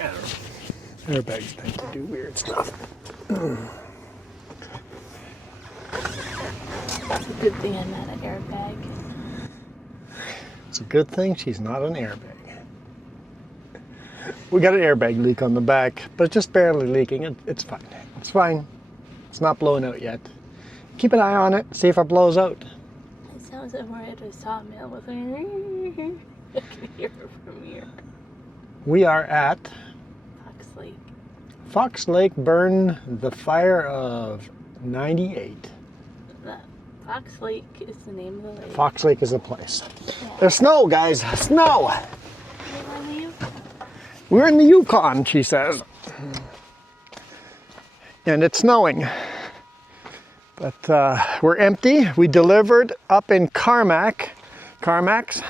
I don't know. Airbags tend to do weird stuff. It's a good thing I'm not an airbag. It's a good thing she's not an airbag. We got an airbag leak on the back, but it's just barely leaking. It's fine. It's fine. It's not blowing out yet. Keep an eye on it, see if it blows out. It sounds like we're at a sawmill with a I can hear it from here. We are at Fox Lake. Fox Lake burned the fire of 98. Fox Lake is the name of the lake. Fox Lake is a place. Yeah. There's snow, guys. Snow! Where are you? We're in the Yukon, she says. And it's snowing. But we're empty. We delivered up in Carmack. Carmack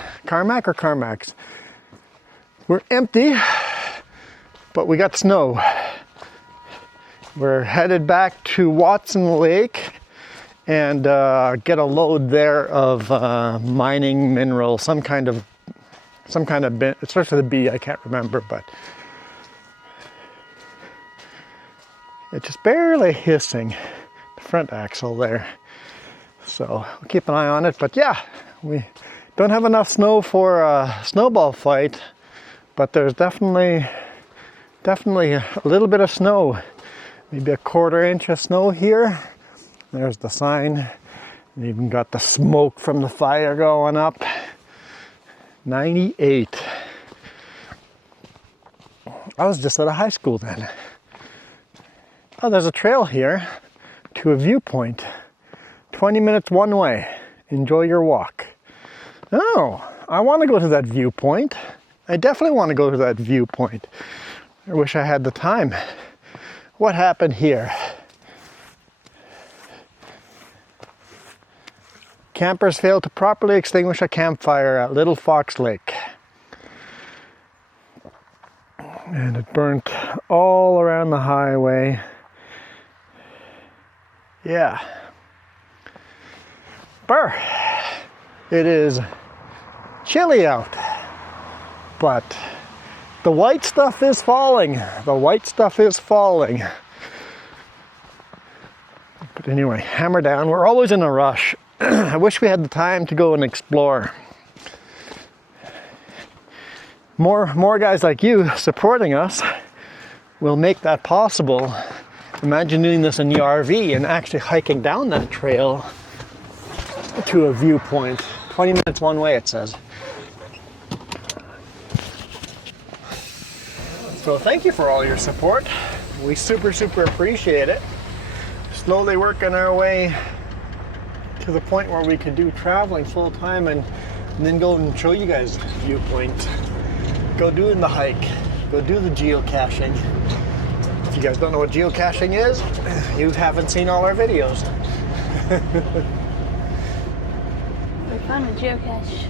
or Carmax? We're empty, but we got snow. We're headed back to Watson Lake and get a load there of mining mineral, some kind of bin. It starts with a B, I can't remember, but it's just barely hissing the front axle there. So we'll keep an eye on it. But yeah, we don't have enough snow for a snowball fight, but there's definitely a little bit of snow, maybe a 1/4 inch of snow here. There's the sign. And even got the smoke from the fire going up. 98. I was just out of high school then. Oh, there's a trail here to a viewpoint. 20 minutes one way. Enjoy your walk. Oh, I want to go to that viewpoint. I definitely want to go to that viewpoint. I wish I had the time. What happened here? Campers failed to properly extinguish a campfire at Little Fox Lake. And it burnt all around the highway. Yeah. Brr. It is chilly out. But the white stuff is falling. The white stuff is falling. But anyway, hammer down. We're always in a rush. I wish we had the time to go and explore. More guys like you supporting us will make that possible. Imagine doing this in the RV and actually hiking down that trail to a viewpoint. 20 minutes one way, it says. So thank you for all your support. We super appreciate it. Slowly working our way to the point where we can do traveling full time and then go and show you guys the viewpoint. Go doing the hike. Go do the geocaching. If you guys don't know what geocaching is, you haven't seen all our videos. We found a geocache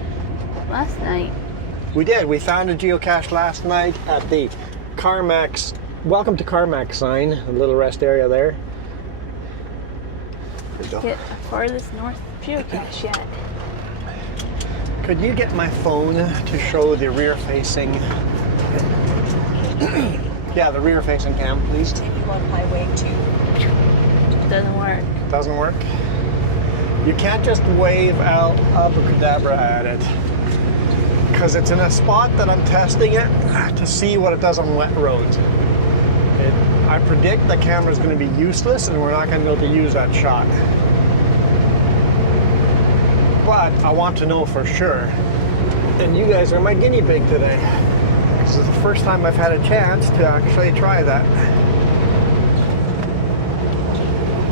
last night. We did. We found a geocache last night at the Carmax, welcome to Carmax sign, a little rest area there. Get the farthest north geocache yet. Could you get my phone to show the rear facing, yeah, the rear facing cam, please? Take you on Highway 2. Doesn't work. Doesn't work? You can't just wave out abracadabra at it, because it's in a spot that I'm testing it to see what it does on wet roads. I predict the camera's going to be useless and we're not going to be able to use that shot. But I want to know for sure. And you guys are my guinea pig today. This is the first time I've had a chance to actually try that.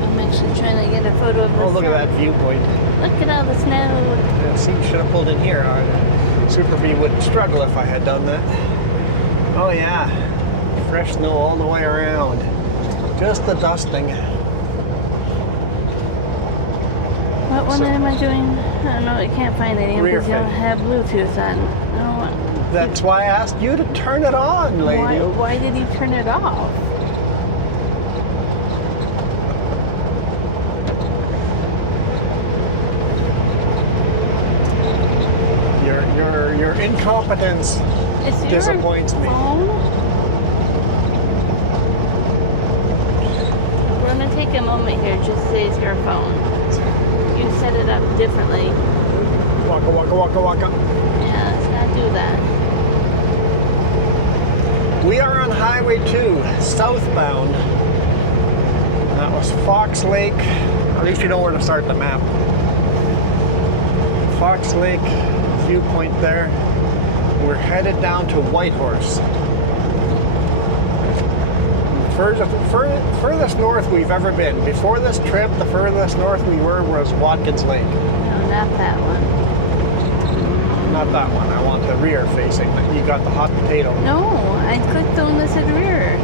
I'm actually trying to get a photo of the Oh, look snow. at that viewpoint. Look at all the snow. Yeah, see, should have pulled in here. Super B would struggle if I had done that. Oh yeah, fresh snow all the way around. Just the dusting. What one am I doing? I don't know. I can't find any Rear because you don't face. have Bluetooth on. I don't want. That's why I asked you to turn it on, lady. Why did you turn it off? Your incompetence Is disappoints your me. phone? a moment here. Just say it's your phone. You set it up differently. Waka, waka, waka, waka. Yeah, let's not do that. We are on Highway 2, southbound. And that was Fox Lake. At least you know where to start the map. Fox Lake viewpoint there. We're headed down to Whitehorse. Furthest north we've ever been. Before this trip, the furthest north we were was Watkins Lake. No, not that one. Not that one. I want the rear facing. You got the hot potato. No, I clicked on this at rear.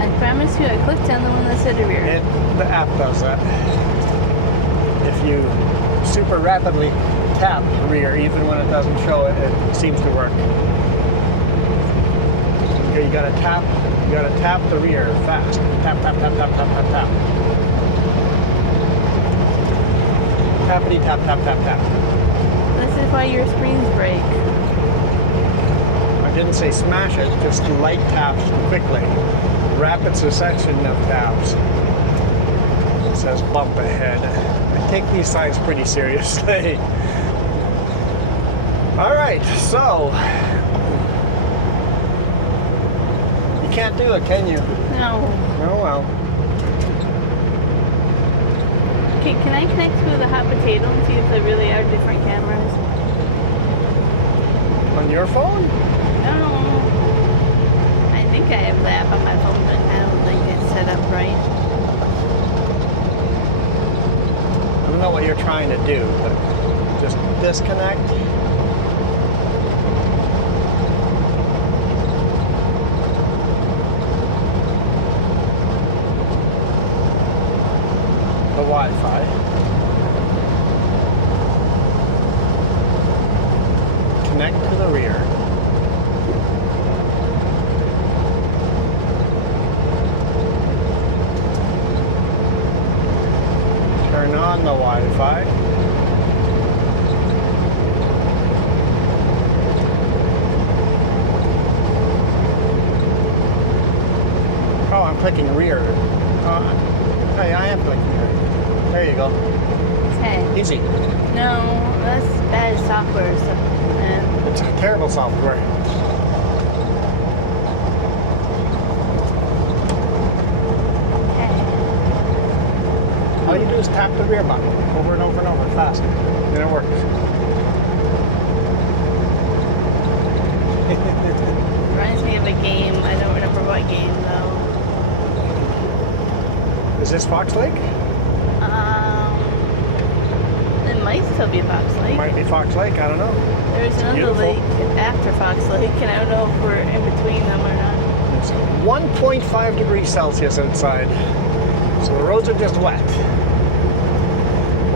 I promise you, I clicked on the one that said rear. The app does that. If you super rapidly tap rear, even when it doesn't show it, it seems to work. Okay, you gotta tap the rear fast. Tap, tap, tap, tap, tap, tap, tap. Tappity tap, tap, tap, tap. This is why your screens break. I didn't say smash it, just light taps quickly. Rapid succession of taps. It says bump ahead. I take these signs pretty seriously. All right, so you can't do it, can you? No. Oh well. Okay, can I connect to the hot potato and see if there really are different cameras? On your phone? No. I think I have the app on my phone, but I don't think it's set up right. I don't know what you're trying to do, but just disconnect. The Wi-Fi. Connect to the rear. Turn on the Wi-Fi. Oh, I'm clicking rear. Hey, I am clicking rear. There you go. Okay. Easy. No, that's bad software. So, It's terrible software. okay. All you do is tap the rear button over and over and over fast. Then it works. Reminds me of a game. I don't remember what game though. Is this Fox Lake? It might still be Fox Lake. Might be Fox Lake, I don't know. There's another beautiful. lake after Fox Lake, and I don't know if we're in between them or not. It's 1.5 degrees Celsius outside. So the roads are just wet.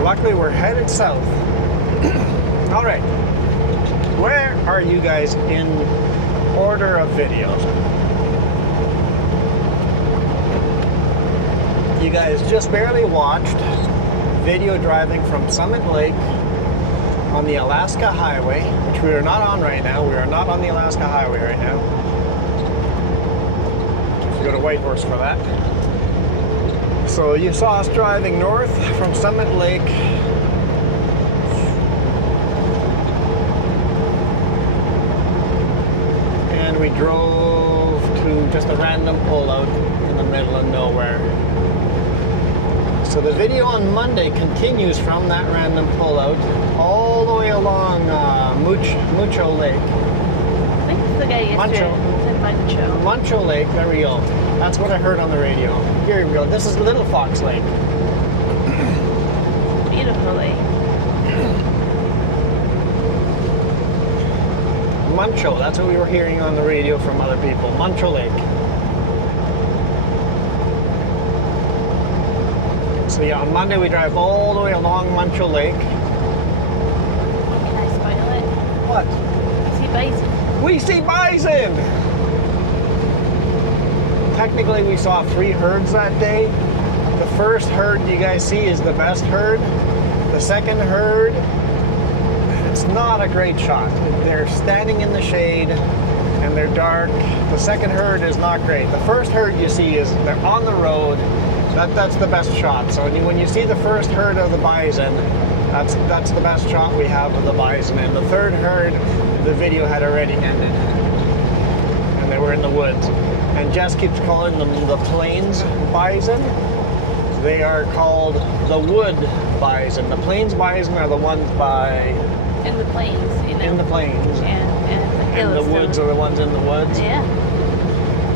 Luckily we're headed south. All right. Where are you guys in order of videos? You guys just barely watched video driving from Summit Lake on the Alaska Highway, which we are not on right now. We are not on the Alaska Highway right now. So go to Whitehorse for that. So you saw us driving north from Summit Lake. And we drove to just a random pullout in the middle of nowhere. So the video on Monday continues from that random pullout all the way along Mucho Lake. I think it's the guy yesterday. Muncho. Muncho Lake, there we go. That's what I heard on the radio. Here we go. This is Little Fox Lake. Beautiful lake. Muncho, that's what we were hearing on the radio from other people. Muncho Lake. So yeah, on Monday we drive all the way along Muncho Lake. Can I spoil it? What? See bison. We see bison! Technically we saw 3 herds that day. The first herd you guys see is the best herd. The second herd, it's not a great shot. They're standing in the shade. and they're dark. The second herd is not great. The first herd you see is they're on the road. That's the best shot. So when you see the first herd of the bison, that's the best shot we have of the bison. And the third herd, the video had already ended, and they were in the woods. And Jess keeps calling them the plains bison. They are called the wood bison. The plains bison are the ones in the plains, you know. in the plains, and the woods are the ones in the woods. Yeah.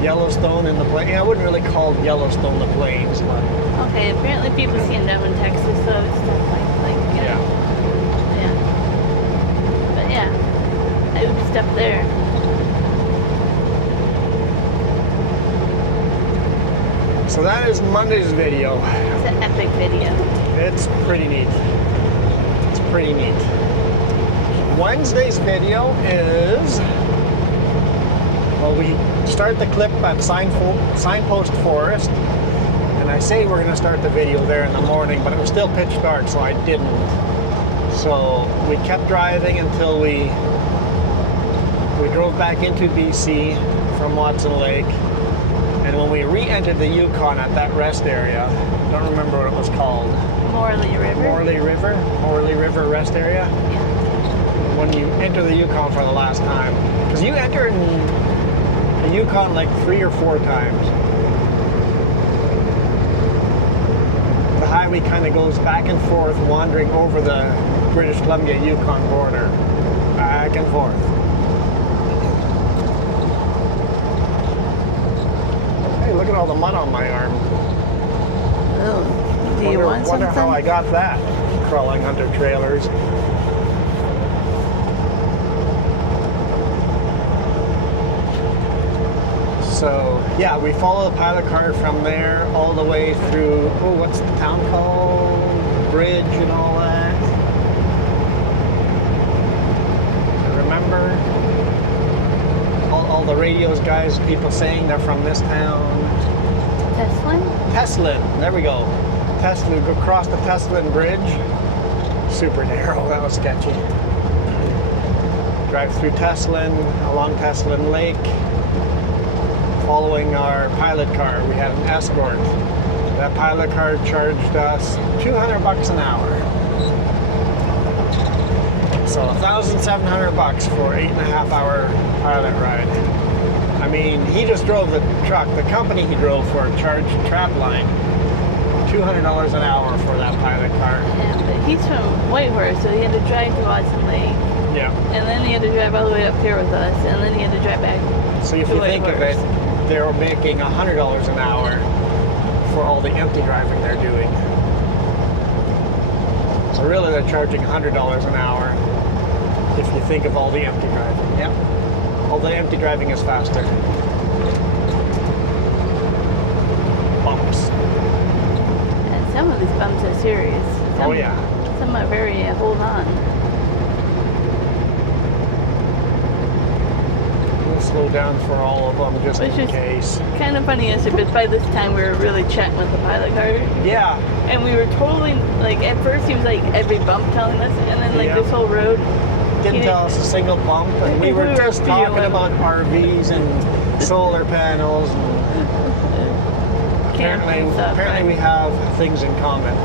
Yellowstone in the plains. Yeah, I wouldn't really call Yellowstone the plains, but Okay, apparently people see them in Texas, so it's stuff like you know. Yeah. But yeah, I would stuff there. So that is Monday's video. It's an epic video. It's pretty neat. It's pretty neat. Wednesday's video is, well, we start the clip at Signpost Forest, and I say we're going to start the video there in the morning, but it was still pitch dark, so I didn't. So we kept driving until we drove back into BC from Watson Lake, and when we re-entered the Yukon at that rest area, I don't remember what it was called. Morley River. Morley River rest area. Yeah. When you enter the Yukon for the last time, because you entered the Yukon like 3 or 4 times. The highway kind of goes back and forth, wandering over the British Columbia Yukon border, back and forth. Hey, look at all the mud on my arm. Oh, do you want something? Wonder how I got that, crawling under trailers. So yeah, we follow the pilot car from there all the way through, oh, what's the town called? Bridge and all that. Remember? All the radios guys, people saying they're from this town. Teslin, there we go. Teslin, go across the Teslin Bridge. Super narrow, that was sketchy. Drive through Teslin, along Teslin Lake. Following our pilot car, we had an escort. That pilot car charged us $200 an hour. So $1,700 for 8.5 hour pilot ride. I mean, he just drove the truck. The company he drove for charged Trapline $200 an hour for that pilot car. Yeah, but he's from Whitehorse, so he had to drive to Watson Lake. Yeah. And then he had to drive all the way up here with us, and then he had to drive back. So if you think of it, they're making $100 an hour for all the empty driving they're doing. So really they're charging $100 an hour if you think of all the empty driving. Yep. All the empty driving is faster. Bumps. And some of these bumps are serious. Oh yeah. Some are very hold on. We'll slow down for all of them just in case. Kind of funny, is it? But by this time we were really chatting with the pilot car. Yeah. And we were totally, like, at first he was like every bump telling us, and then like this whole road. Didn't tell us a single bump, and we were just talking about RVs and solar panels. And apparently we have things in common.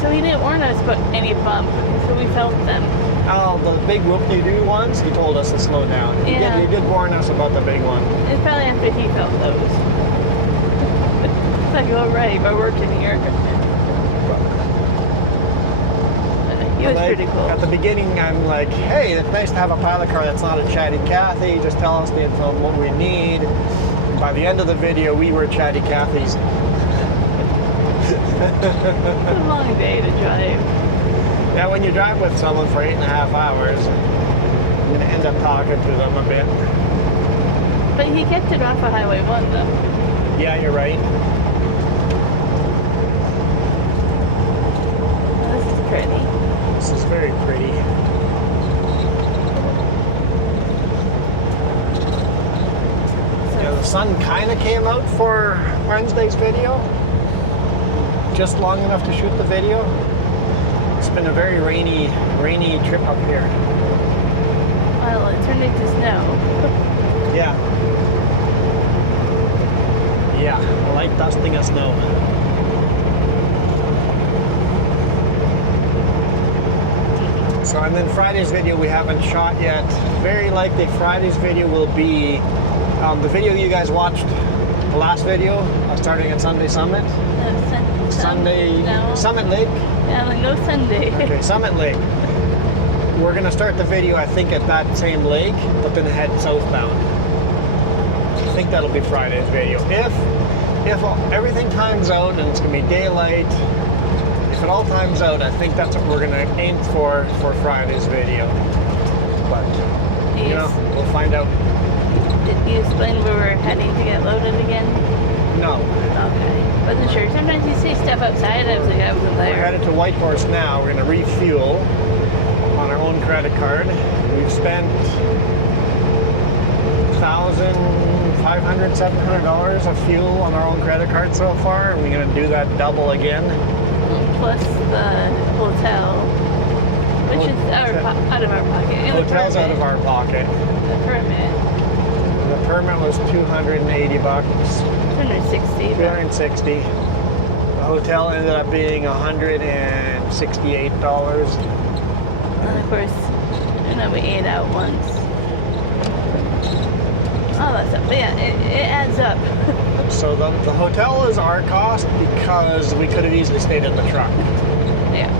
So he didn't warn us about any bump, so we felt them. Oh, the big whoop-de-doo ones, he told us to slow down. Yeah. He did warn us about the big one. It's probably after he felt those. It's like, oh right, we're working here. He was pretty cool. At the beginning, I'm like, hey, it's nice to have a pilot car that's not a chatty Cathy. Just tell us the info on what we need. And by the end of the video, we were chatty Cathys. It's a long day to drive. Yeah, when you drive with someone for 8.5 hours, you're gonna end up talking to them a bit. But he kept it off of Highway 1, though. Yeah, you're right. Oh, this is pretty. This is very pretty. Yeah, the sun kind of came out for Wednesday's video. Just long enough to shoot the video. It's been a very rainy trip up here. Well, it turned into snow. Yeah. Yeah, light dusting of snow. So, and then Friday's video we haven't shot yet. Very likely Friday's video will be the video you guys watched, the last video, starting at Sunday Summit. Sunday, no. Summit Lake? Yeah, like no Sunday. Okay, Summit Lake. We're gonna start the video, I think, at that same lake, but then head southbound. I think that'll be Friday's video. If everything times out and it's gonna be daylight, if it all times out, I think that's what we're gonna aim for Friday's video. But Yes. you know, we'll find out. Did you explain where we're heading to get loaded again? No. Okay. Wasn't sure. Sometimes you see stuff outside. I was like, I wasn't We're there. headed to Whitehorse now. We're gonna refuel on our own credit card. We've spent $1,500, $700 of fuel on our own credit card so far, and we're gonna do that double again. Plus the hotel, which is out of our pocket. And the Hotel's out permit. of our pocket. The permit. The permit was $280, 260. $360. The hotel ended up being $168. And of course, we ate out once. All that stuff. But yeah, it adds up. So the hotel is our cost because we could have easily stayed in the truck. Yeah.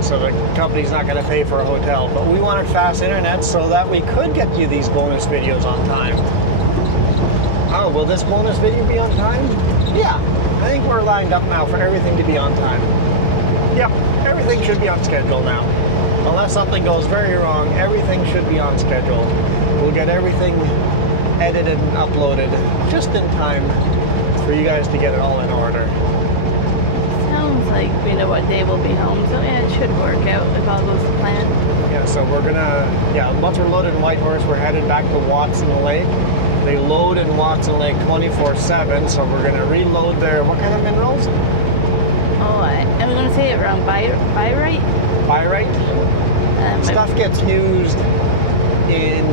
So the company's not going to pay for a hotel, but we wanted fast internet so that we could get you these bonus videos on time. Oh, will this bonus video be on time? Yeah, I think we're lined up now for everything to be on time. Yep, everything should be on schedule now. Unless something goes very wrong, everything should be on schedule. We'll get everything edited and uploaded just in time for you guys to get it all in order. Sounds like we know what day we'll be home, so yeah, it should work out if all goes to plan. Yeah, so we're gonna, once we're loaded in Whitehorse, we're headed back to Watson Lake. They load in Watson Lake 24/7, so we're gonna reload there. What kind of minerals? Oh, I'm going to say it wrong. Pyrite? Pyrite. Stuff gets used in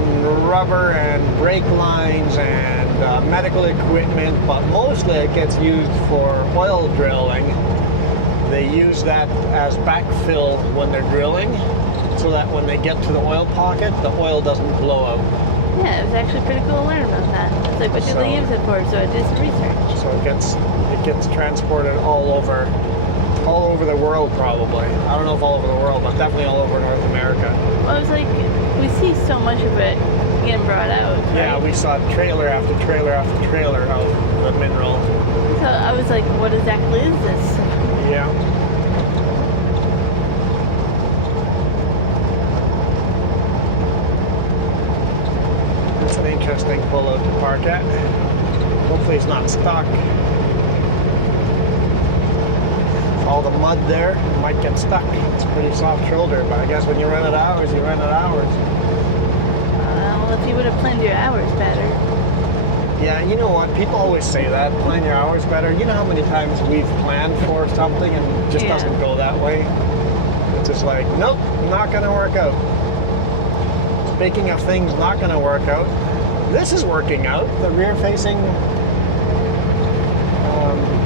rubber and brake lines and medical equipment, but mostly it gets used for oil drilling. They use that as backfill when they're drilling, so that when they get to the oil pocket, the oil doesn't blow out. Yeah, it was actually pretty cool to learn about that. It's like, what do they use it for? So I did some research. So it gets transported all over the world, probably. I don't know if all over the world, but definitely all over North America. Well, it was like, we see so much of it getting brought out. Right? Yeah, we saw trailer after trailer after trailer of the mineral. So I was like, what exactly is this? Yeah. It's an interesting pullout to park at. Hopefully it's not stuck. All the mud there might get stuck. It's a pretty soft shoulder, but I guess when you run at hours, you run at hours. Well, if you would have planned your hours better. Yeah, you know what? People always say that, plan your hours better. You know how many times we've planned for something and it just doesn't go that way? It's just like, nope, not going to work out. Speaking of things not going to work out, this is working out. The rear-facing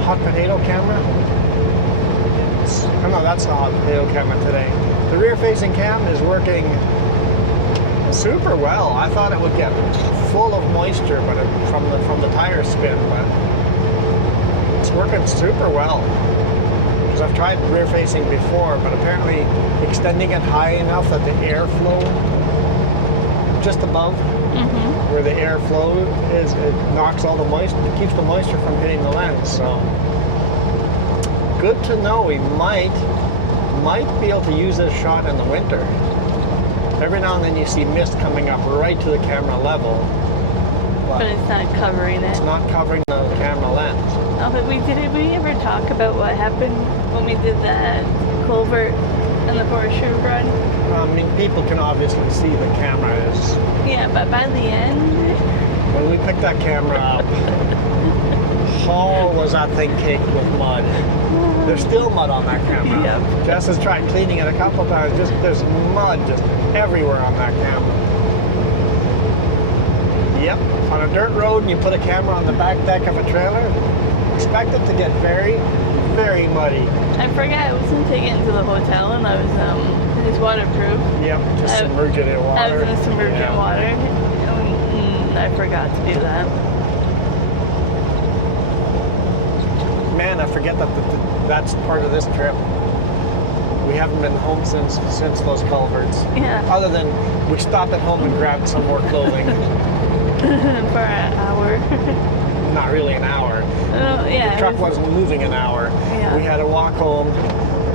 hot potato camera. Oh no, that's the hot potato camera today. The rear-facing cam is working super well. I thought it would get full of moisture, but from the tire spin, but it's working super well. Because I've tried rear-facing before, but apparently extending it high enough that the airflow just above where the airflow is, it knocks all the moisture, it keeps the moisture from hitting the lens. So good to know. We might be able to use this shot in the winter. Every now and then you see mist coming up right to the camera level. But it's not covering it. It's not covering the camera lens. Oh, but we ever talk about what happened when we did that culvert and the forestry run? I mean, people can obviously see the camera is... Yeah, but by the end... When we picked that camera up, how was that thing caked with mud? There's still mud on that camera. Yep. Jess has tried cleaning it a couple of times. There's mud just everywhere on that camera. Yep, on a dirt road and you put a camera on the back deck of a trailer, expect it to get very, very muddy. I forgot I wasn't taking it to the hotel, and I was it's waterproof. Yep, just submerge it in water. I was gonna submerge it in water. I forgot to do that. Man, I forget that that's part of this trip. We haven't been home since those culverts. Yeah. Other than we stopped at home and grabbed some more clothing. For an hour. Not really an hour. Oh, yeah. The truck wasn't moving an hour. Yeah. We had to walk home,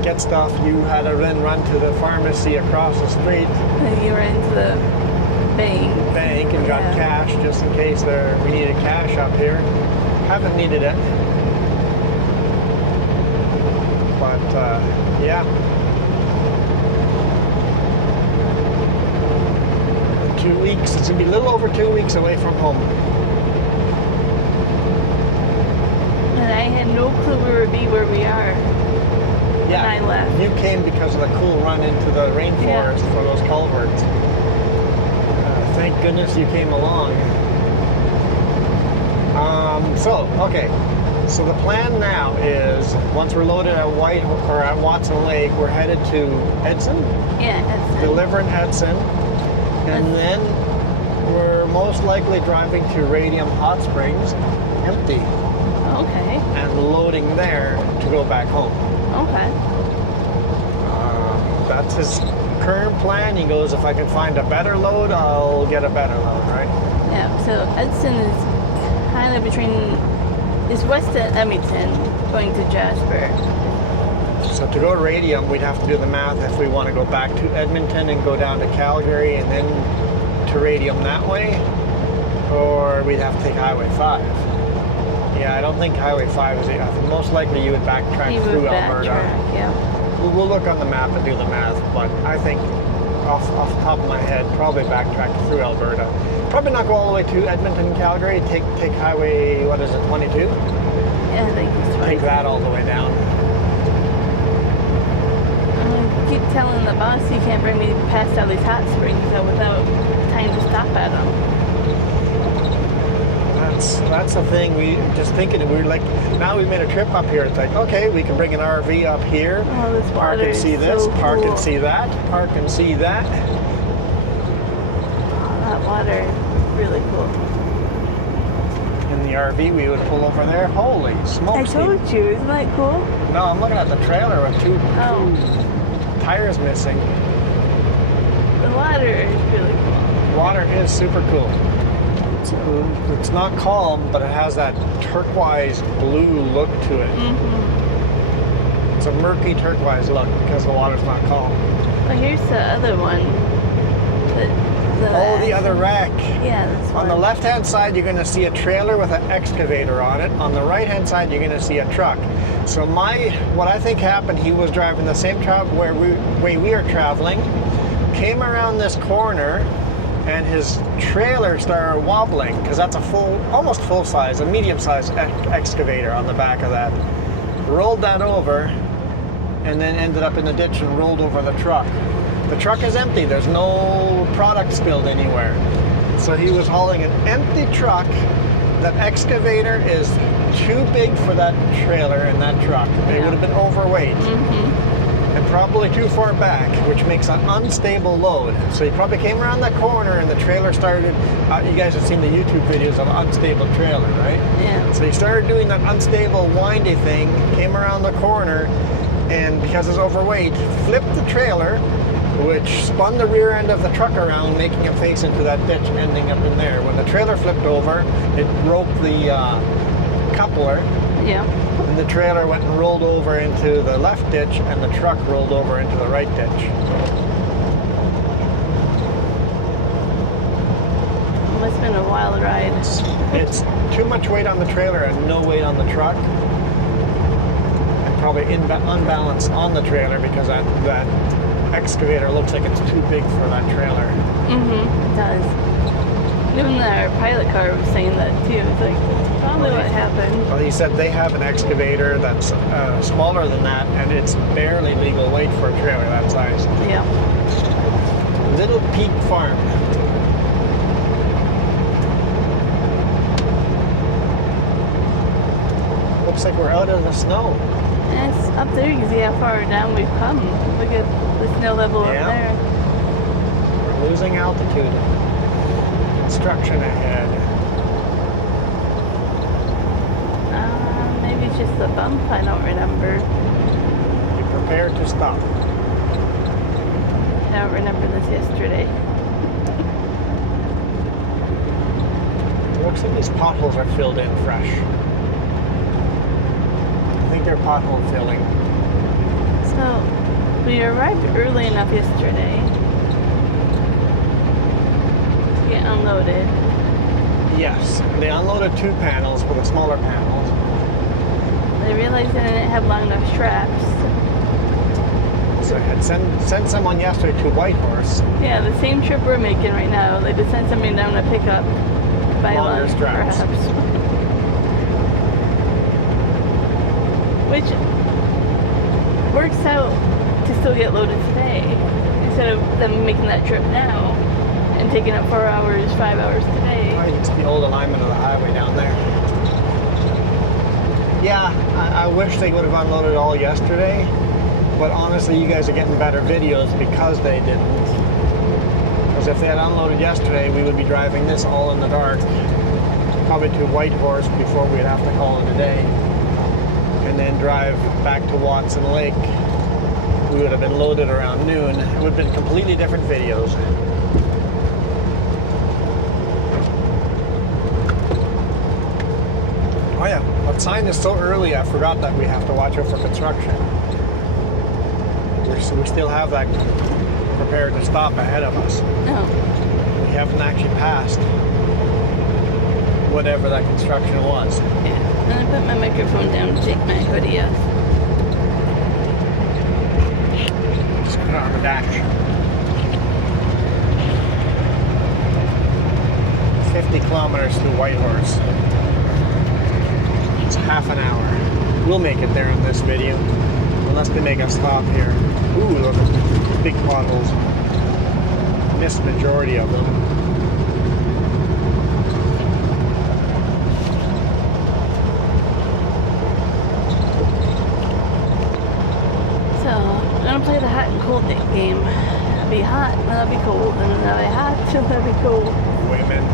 get stuff. You had to then run to the pharmacy across the street. And you ran to the bank And got cash just in case we needed cash up here. Haven't needed it. But yeah. 2 weeks. It's gonna be a little over 2 weeks away from home. And I had no clue we would be where we are. Yeah, when I left. you came because of the cool run into the rainforest for those culverts. Thank goodness you came along. Okay. So the plan now is once we're loaded at Watson Lake, we're headed to Edson. Yeah, Edson. Deliver in Edson, and then we're most likely driving to Radium Hot Springs, empty, Okay. and loading there to go back home. Okay. That's his current plan. He goes, if I can find a better load, I'll get a better load, right? Yeah. So Edson is kind of it's west of Edmonton, going to Jasper. So to go to Radium, we'd have to do the math if we want to go back to Edmonton and go down to Calgary and then to Radium that way, or we'd have to take Highway 5. Yeah, I don't think Highway 5 is enough. Most likely you would backtrack through Alberta. Yeah. We'll look on the map and do the math, but I think off the top of my head, probably backtrack through Alberta. Probably not go all the way to Edmonton, Calgary. Take Highway, 22? Yeah, I think it's 22. Take that all the way down. I keep telling the boss he can't bring me past all these hot springs without time to stop at them. That's the thing. We just thinking, we were like, now we've made a trip up here. It's like, okay, we can bring an RV up here, Oh, this park water and see is this, so park cool. and see that, park and see that. Oh, that water is really cool. In the RV, we would pull over there. Holy smokes! I told you, isn't that cool? No, I'm looking at the trailer with two tires missing. The water is really cool. Water is super cool. It's not calm, but it has that turquoise blue look to it. Mm-hmm. It's a murky turquoise look because the water's not calm. Oh, here's the other one. The other wreck. Yeah, this one. On the left-hand side, you're going to see a trailer with an excavator on it. On the right-hand side, you're going to see a truck. So what I think happened, he was driving the same truck way we are traveling, came around this corner, and his trailer started wobbling because that's almost full size, a medium-sized excavator on the back of that. Rolled that over, and then ended up in the ditch and rolled over the truck. The truck is empty. There's no product spilled anywhere. So he was hauling an empty truck. That excavator is too big for that trailer and that truck. They would have been overweight. And probably too far back, which makes an unstable load. So he probably came around that corner and the trailer started, you guys have seen the YouTube videos of unstable trailer, right? Yeah. So he started doing that unstable windy thing, came around the corner, and because it's overweight, flipped the trailer, which spun the rear end of the truck around, making him face into that ditch, ending up in there. When the trailer flipped over, it broke the coupler. Yeah. And the trailer went and rolled over into the left ditch, and the truck rolled over into the right ditch. It must have been a wild ride. It's too much weight on the trailer and no weight on the truck. And probably unbalanced on the trailer because that excavator looks like it's too big for that trailer. Mm-hmm, it does. Even our pilot car was saying that too. It's like, that's probably what happened. Well, he said they have an excavator that's smaller than that, and it's barely legal weight for a trailer that size. Yeah. Little Peak Farm. Looks like we're out of the snow. And it's up there. You can see how far down we've come. Look at the snow level Yeah. up there. We're losing altitude. Construction ahead. Maybe it's just a bump. I don't remember. Be prepared to stop. I don't remember this yesterday. It looks like these potholes are filled in fresh. I think they're pothole filling. So, we arrived early enough yesterday to get unloaded. Yes, they unloaded 2 panels for the smaller panels. They realized they didn't have long enough straps. So I had sent someone yesterday to Whitehorse. Yeah, the same trip we're making right now. They just sent somebody down to pick up by Longer lunch, straps. perhaps. Which works out to still get loaded today instead of them making that trip now and taking up 4 hours, 5 hours today. Oh, it's the old alignment of the highway down there. Yeah, I wish they would have unloaded all yesterday, but honestly, you guys are getting better videos because they didn't. Because if they had unloaded yesterday, we would be driving this all in the dark, probably to Whitehorse before we'd have to call it a day, and then drive back to Watson Lake. We would have been loaded around noon. It would have been completely different videos. Oh yeah, that sign is so early, I forgot that we have to watch out for construction. We still have that prepared to stop ahead of us. No. We haven't actually passed whatever that construction was. Yeah. And I put my microphone down to take my hoodie off. Just put it on the dash. 50 kilometers to Whitehorse. It's half an hour. We'll make it there in this video, unless they make us stop here. Ooh, look at big potholes. Missed majority of them. So, I'm gonna play the hot and cold game. It'll be hot, then it'll be cold, and then it'll be hot, then it'll be cold. Women.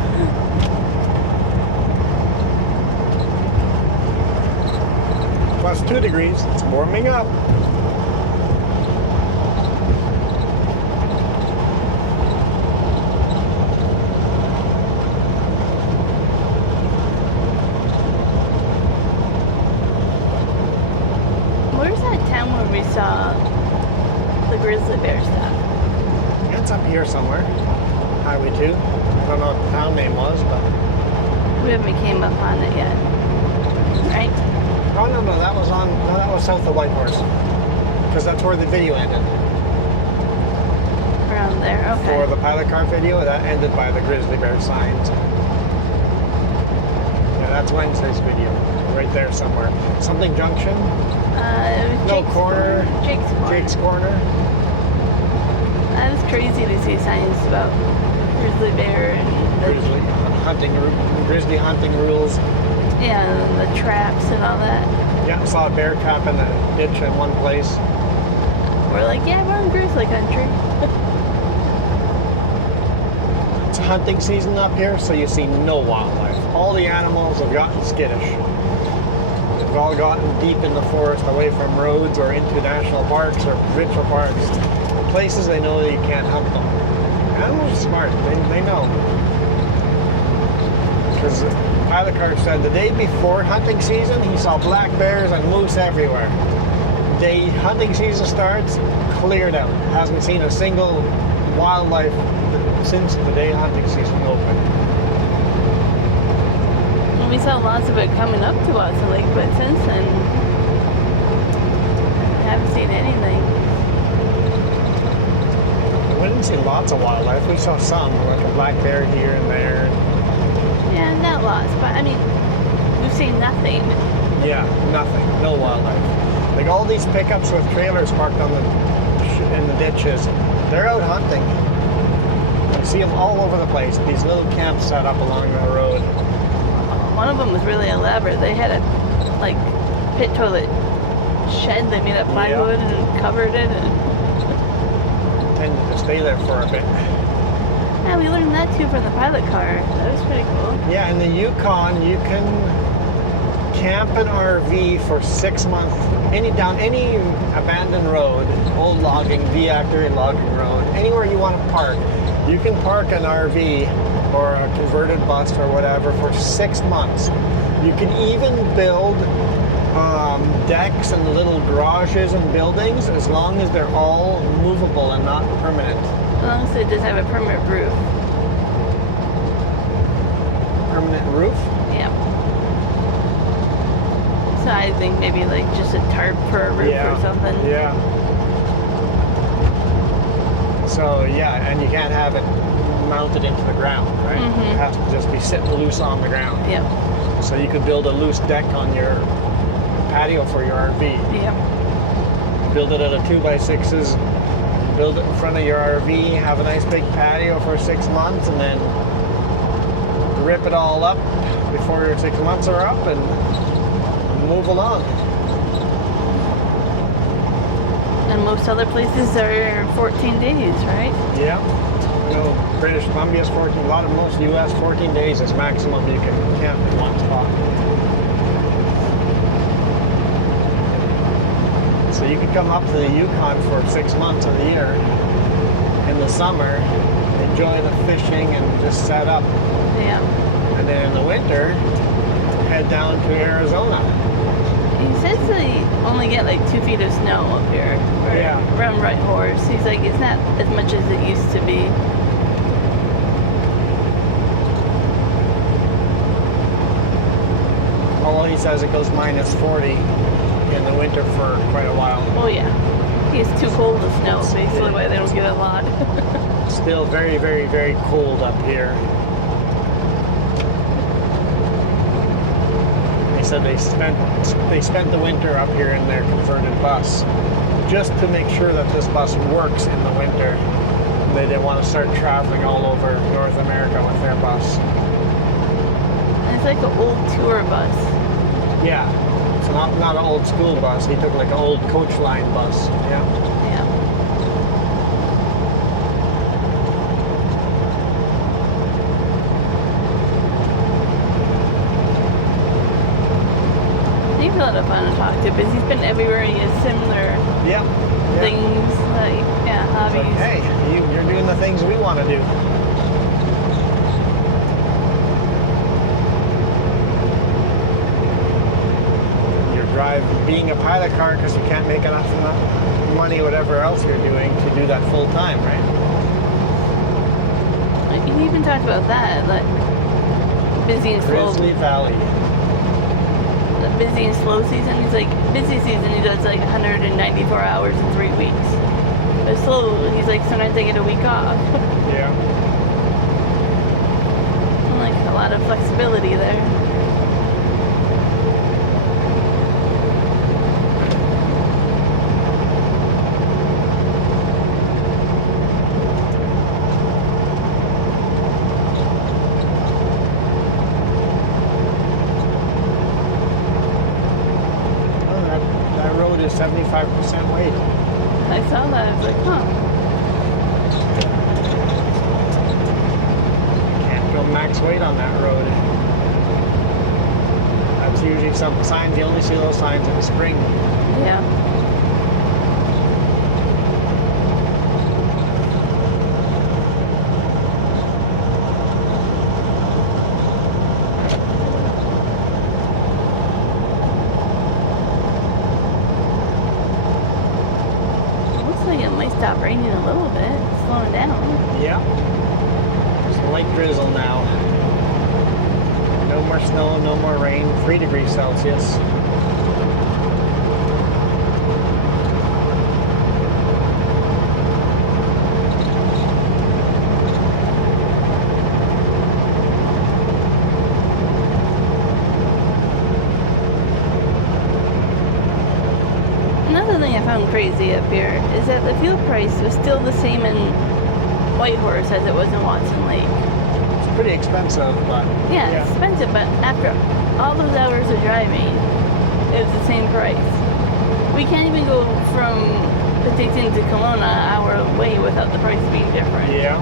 Plus 2 degrees. It's warming up. Where's that town where we saw the grizzly bear stuff? It's up here somewhere. Highway 2. I don't know what the town name was, but... We haven't came up on it yet. Right? Oh, no, that was south of Whitehorse. Because that's where the video ended. Around there, okay. For the pilot car video, that ended by the grizzly bear signs. Yeah, that's Wednesday's video. Right there somewhere. Something Junction? It was No, Jake's corner. Jake's corner. Jake's Corner. That was crazy to see signs about grizzly bear and the, Grizzly hunting rules. yeah, and the traps and all that. Yeah, saw a bear trap in a ditch in one place. We're like, yeah, we're in grizzly country. It's hunting season up here, so you see no wildlife. All the animals have gotten skittish. They've all gotten deep in the forest, away from roads or into national parks or provincial parks. Places they know that you can't hunt them. Animals are smart, they know. Because pilot car said the day before hunting season, he saw black bears and moose everywhere. Day hunting season starts, cleared out. Hasn't seen a single wildlife since the day hunting season opened. And we saw lots of it coming up to Watson Lake, but since then, I haven't seen anything. We didn't see lots of wildlife. We saw some, like a black bear here and there. Yeah, not lots, but I mean, we've seen nothing. Yeah, nothing. No wildlife. Like all these pickups with trailers parked on in the ditches, they're out hunting. You see them all over the place. These little camps set up along the road. One of them was really elaborate. They had a pit toilet shed they made of plywood and covered it. Tended to stay there for a bit. Yeah, we learned that too from the pilot car. That was pretty cool. Yeah, in the Yukon, you can camp an RV for 6 months down any abandoned road, old logging, V-Actory logging road, anywhere you want to park. You can park an RV or a converted bus or whatever for 6 months. You can even build decks and little garages and buildings as long as they're all movable and not permanent. As long as it does have a permanent roof. Permanent roof? Yeah. So I think maybe like just a tarp for a roof or something. Yeah. So yeah, and you can't have it mounted into the ground, right? Mm-hmm. It has to just be sitting loose on the ground. Yep. So you could build a loose deck on your patio for your RV. Yep. Build it out of 2x6s, build it in front of your RV, have a nice big patio for 6 months, and then rip it all up before your 6 months are up and move along. And most other places are 14 days, right? Yeah. You know, British Columbia's 14, most US 14 days is maximum you can camp in one spot. So you could come up to the Yukon for 6 months of the year in the summer, enjoy the fishing and just set up. Yeah. And then in the winter, head down to Arizona. He says they only get like 2 feet of snow up here. Around Whitehorse. He's like, it's not as much as it used to be. Although he says it goes minus 40 in the winter for quite a while. Oh yeah. It's too cold to snow, basically why they don't get a lot. Still very, very, very cold up here. They said they spent the winter up here in their converted bus just to make sure that this bus works in the winter. They didn't want to start traveling all over North America with their bus. It's like an old tour bus. Yeah, it's not an old school bus. He took like an old coach line bus. Yeah. Yeah. He's a lot of fun to talk to because he's been everywhere and he has similar things, like, hobbies. Like, hey, you're doing the things we want to do. Being a pilot car because you can't make enough money, whatever else you're doing, to do that full time, right? He even talked about that, like busy and slow. Grizzly Valley. The busy and slow season. He's like, busy season he does like 194 hours in 3 weeks. But slow, he's like, sometimes they get a week off. Yeah. And like a lot of flexibility there. That road is 75% weight. I saw that. I was like, huh. Can't go max weight on that road. That's usually some signs. You only see those signs in the spring. Yeah. Stop raining a little bit, it's slowing down. Yeah. Just light drizzle now. No more snow, no more rain. 3 degrees Celsius. Another thing I found crazy up here is that the fuel price was still the same in Whitehorse as it was in Watson Lake. It's pretty expensive, but... Yeah, it's expensive, but after all those hours of driving, it it was the same price. We can't even go from Penticton to Kelowna an hour away without the price being different. Yeah.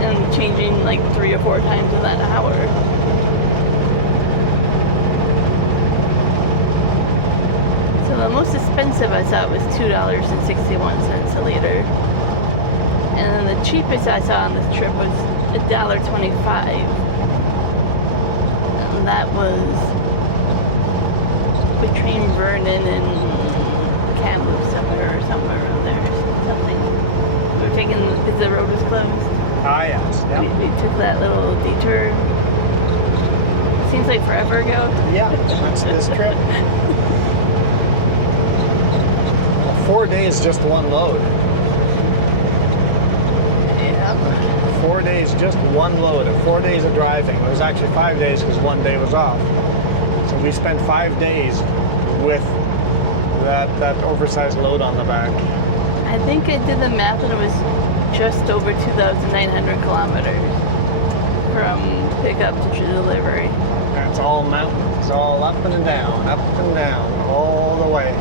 And changing like 3 or 4 times in that hour. So the most expensive I saw was $2.61 a liter. And then the cheapest I saw on this trip was $1.25. And that was between Vernon and Kamloops somewhere around there. Something. We were taking, because the road was closed. Ah, yes. Yeah. We took that little detour. Seems like forever ago. Yeah, that's this trip. 4 days, just one load. Yeah. 4 days, just one load, and 4 days of driving. It was actually 5 days because one day was off. So we spent 5 days with that oversized load on the back. I think I did the math and it was just over 2,900 kilometers from pickup to delivery. And it's all mountains. It's all up and down, all the way.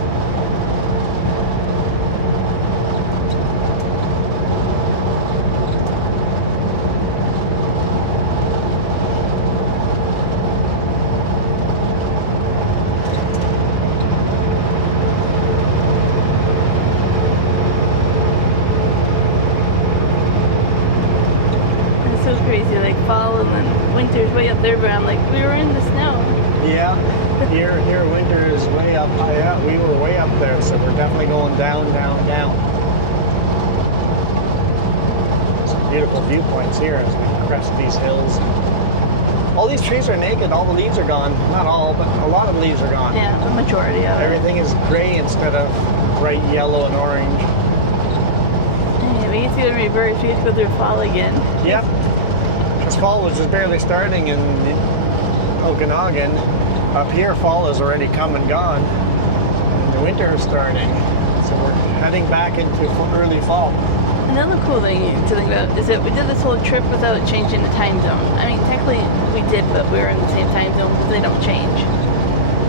It's so crazy, like fall and then winter's way up there, but I'm like, we were in the snow. Yeah, here winter is way up high. Yeah, we were way up there, so we're definitely going down. Some beautiful viewpoints here as we crest these hills. All these trees are naked. All the leaves are gone. Not all, but a lot of the leaves are gone. Yeah, the majority of Everything is gray instead of bright yellow and orange. it. Yeah, we used to go to reverse. We used to go through fall again. Yep. Because fall was just barely starting in Okanagan. Up here, fall has already come and gone. And the winter is starting. So we're heading back into early fall. Another cool thing to think about is that we did this whole trip without changing the time zone. I mean, technically we did, but we were in the same time zone because they don't change.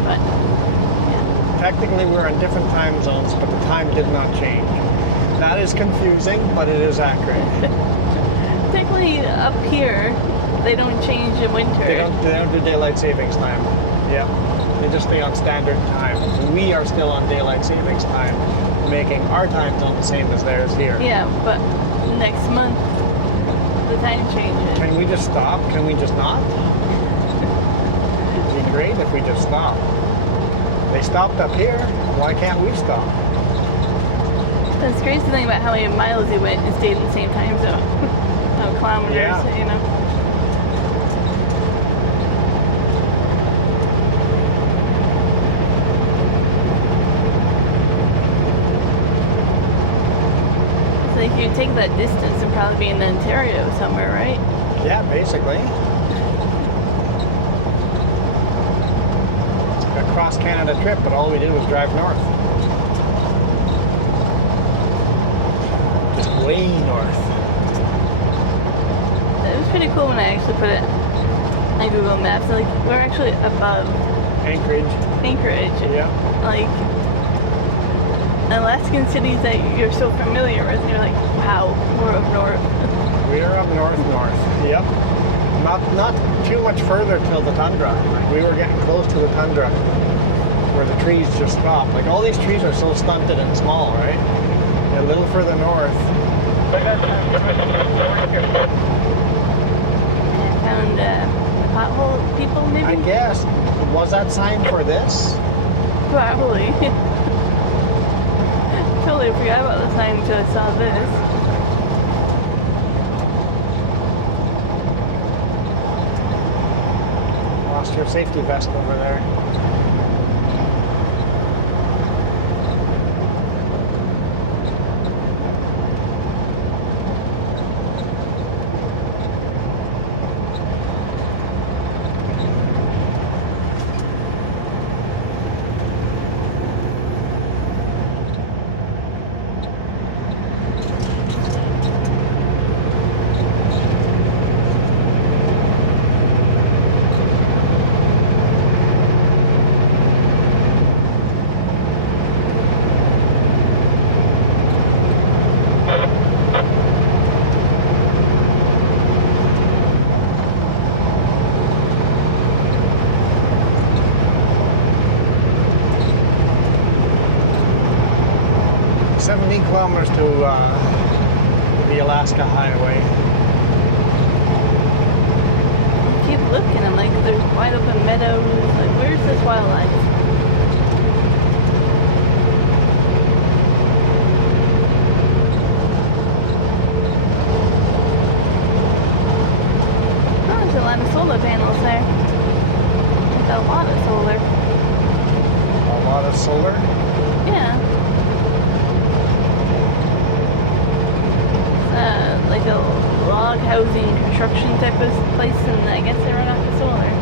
But, yeah. Technically, we're in different time zones, but the time did not change. That is confusing, but it is accurate. Technically, up here, they don't change in winter. They don't do daylight savings time. Yeah. They just stay on standard time. We are still on daylight savings time, making our time zone the same as theirs here. Yeah, but next month, the time changes. Can we just stop? Can we just not? It'd be great if we just stopped. They stopped up here. Why can't we stop? That's crazy to think about how many miles you went and stayed in the same time zone. How kilometers, Yeah. you know. It's like you take that distance and probably be in Ontario somewhere, right? Yeah, basically. It's like a cross-Canada trip, but all we did was drive north. Just way north. It was pretty cool when I actually put it on Google Maps. Like, we're actually above Anchorage. Anchorage. Yeah. Like, Alaskan cities that you're so familiar with, and you're like, wow, we're up north. We are up north. Yep. Not too much further till the tundra. Like, we were getting close to the tundra where the trees just stop. Like, all these trees are so stunted and small, right? A little further north. Found pothole people, maybe? I guess. Was that sign for this? Probably. Totally forgot about the sign until I saw this. Lost your safety vest over there. Alaska highway. Keep looking. I'm like, there's wide open meadows. Like, where's this wildlife? Oh, there's a lot of solar panels there. There's a lot of solar. A lot of solar. Yeah. It's like a log housing construction type of place, and I guess they run off the solar.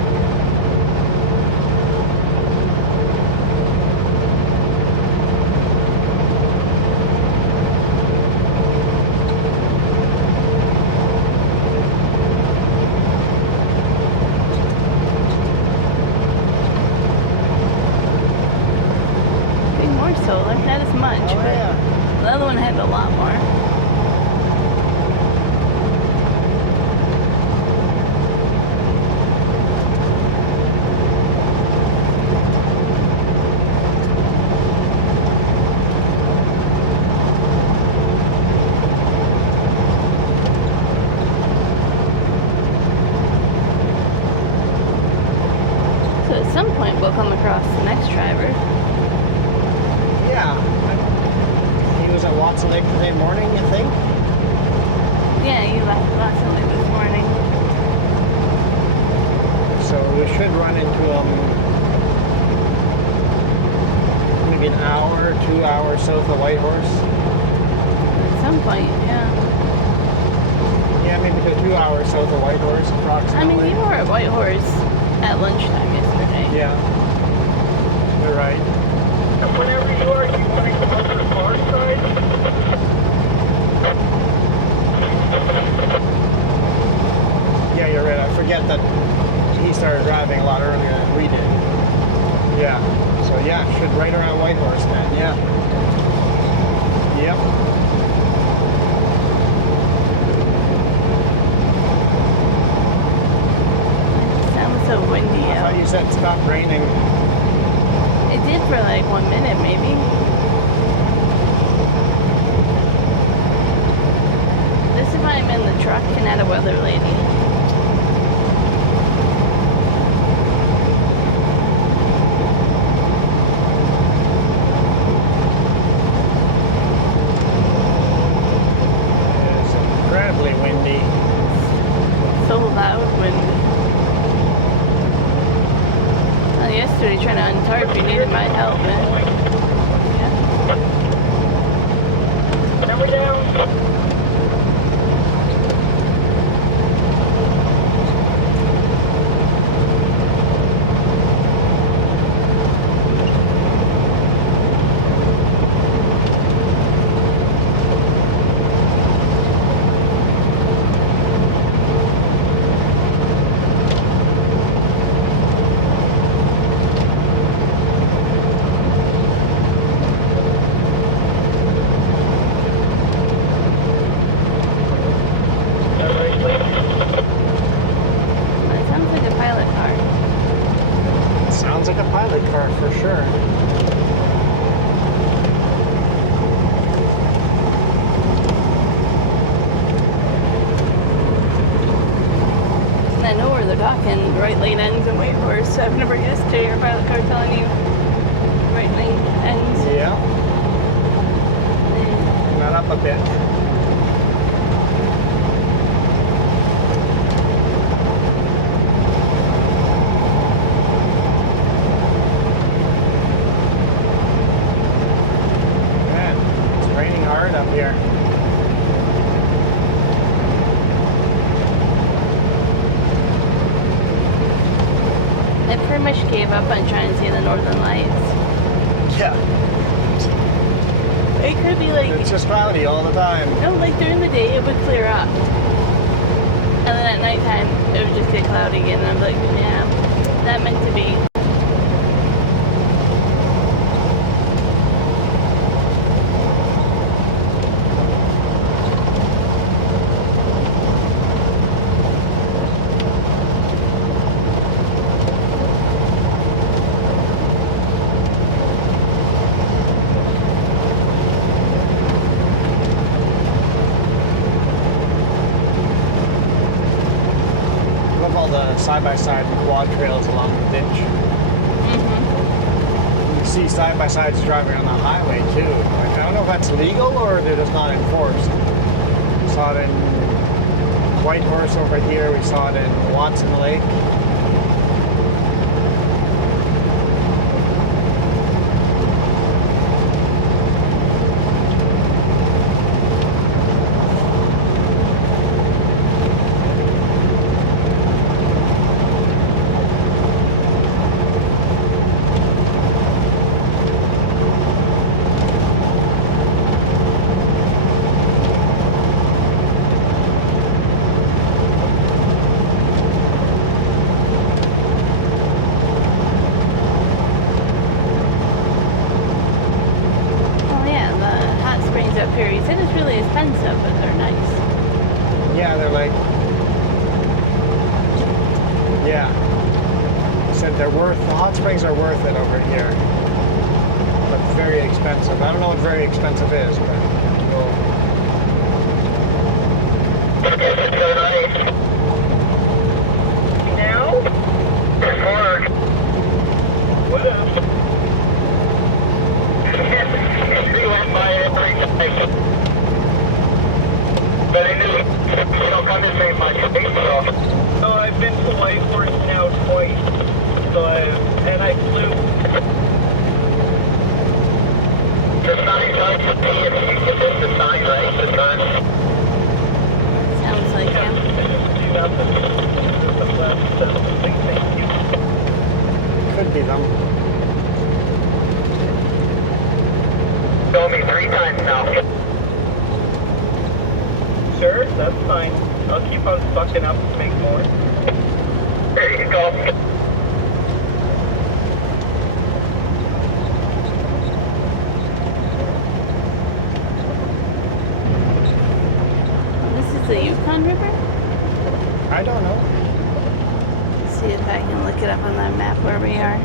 More solar, not as much, Oh, but yeah. the other one had a lot more. So at some point we'll come across the next driver. Yeah. He was at Watson Lake today morning, you think? Yeah, you left Watson Lake this morning. So we should run into him maybe an hour, 2 hours south of Whitehorse. At some point, yeah. Yeah, maybe 2 hours south of Whitehorse I approximately. mean, you were at Whitehorse at lunchtime yesterday. Yeah. You're right. And whenever you are, you want to come over to the far side. Yeah, you're right. I forget that he started driving a lot earlier than we did. Yeah. So yeah, should right around Whitehorse then. Yeah. Yep. It sounds so windy I thought out. you said stop raining. It did for like 1 minute, maybe. This is why I'm in the truck and not a weather lady. It's incredibly windy. So loud wind. Well, yesterday trying to untarp, you needed my help, man. Yeah. Number down. That sounds like a pilot car. Sounds like a pilot car for sure. And I know where they're talking, right lane ends and Whitehorse, so I've never used to your pilot car telling you right lane ends. Yeah. Not up a bit. Man, it's raining hard up here. I pretty much gave up on trying to see the northern lights. Yeah. It could be like, It's just cloudy all the time. no, like during the day it would clear up. And then at nighttime it would just get cloudy again, and I'm like, yeah, that meant to be. all the side-by-side and quad trails along the ditch. You see side-by-sides driving on the highway too. Like, I don't know if that's legal or they're just not enforced. We saw it in Whitehorse over here. We saw it in Watson Lake. Yeah, they're like, yeah. Said they're worth, the hot springs are worth it over here. But very expensive. I don't know what very expensive is, but we'll... Now? Mark. What up? He went by every time. But I knew he'll come and make my case, so I've been to Whitehorse now twice. So I flew. The sign tells me if you get this the sign right, the sun. Sounds like him. Could be them. Told me 3 times now. Sure, that's fine. I'll keep on sucking up to make more. There you go. This is the Yukon River? I don't know. Let's see if I can look it up on that map where we are.